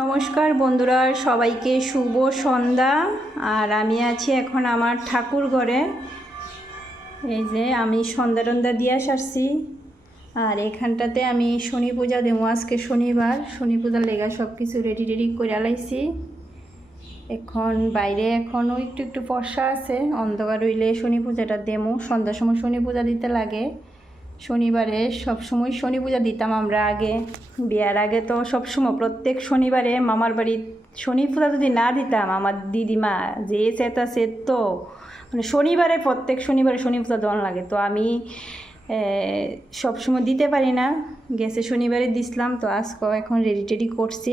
নমস্কার বন্ধুরা, সবাইকে শুভ সন্ধ্যা। আর আমি আছি এখন আমার ঠাকুর ঘরে। এই যে আমি সন্ধ্যা টন্ধা দিয়ে আসছি। আর এখানটাতে আমি শনি পূজা দেবো। আজকে শনিবার, শনি পূজার লেগা সব কিছু রেডি রেডি করে আলাইছি। এখন বাইরে এখনও একটু একটু ফর্সা আছে, অন্ধকার হইলে শনি পূজাটা দেবো। সন্ধ্যার সময় শনি পূজা দিতে লাগে। শনিবারে সবসময় শনি পূজা দিতাম আমরা আগে, বিয়ার আগে তো সবসময় প্রত্যেক শনিবারে মামার বাড়ি শনি পূজা যদি না দিতাম, আমার দিদিমা যে চেতা সে তো মানে শনিবারে প্রত্যেক শনিবারে শনি পূজা দেওয়ান লাগে। তো আমি সবসময় দিতে পারি না, গেছে শনিবারে দিছিলাম। তো আজকে এখন রেডি টেডি করছি,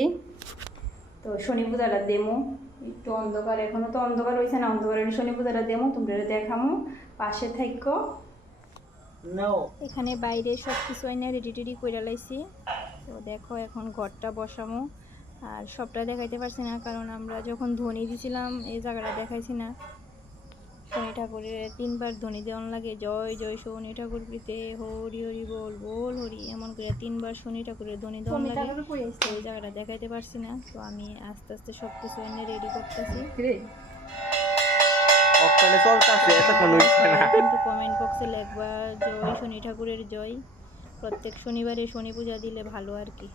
তো শনি পূজাটা দেবো। একটু অন্ধকার, এখনও তো অন্ধকার হয়েছে না, অন্ধকারে শনি পূজাটা দেবো, তোমরা দেখামো, পাশে থাকো। এখানে বাইরে সব কিছু আইনে রেডি টেডি করে লাইছি। তো দেখো এখন ঘরটা বসামো। আর সবটা দেখাইতে পারছি না, কারণ আমরা যখন ধ্বনি দিছিলাম এই জায়গাটা দেখাইছি না। শনি ঠাকুরের 3বার ধ্বনি দেওয়ান লাগে, জয় জয় শনি ঠাকুর প্রীতে, হরি হরি বল বল হরি, এমন করে 3বার শনি ঠাকুরের ধ্বনি দেওয়ান লাগে। এই জায়গাটা দেখাইতে পারছি না, তো আমি আস্তে আস্তে সব কিছু এনে রেডি করতেছি। কিন্তু কমেন্ট বক্সে লিখবা জয় শনি ঠাকুরের জয়। প্রত্যেক শনিবারে শনি পূজা দিলে ভালো আর কি।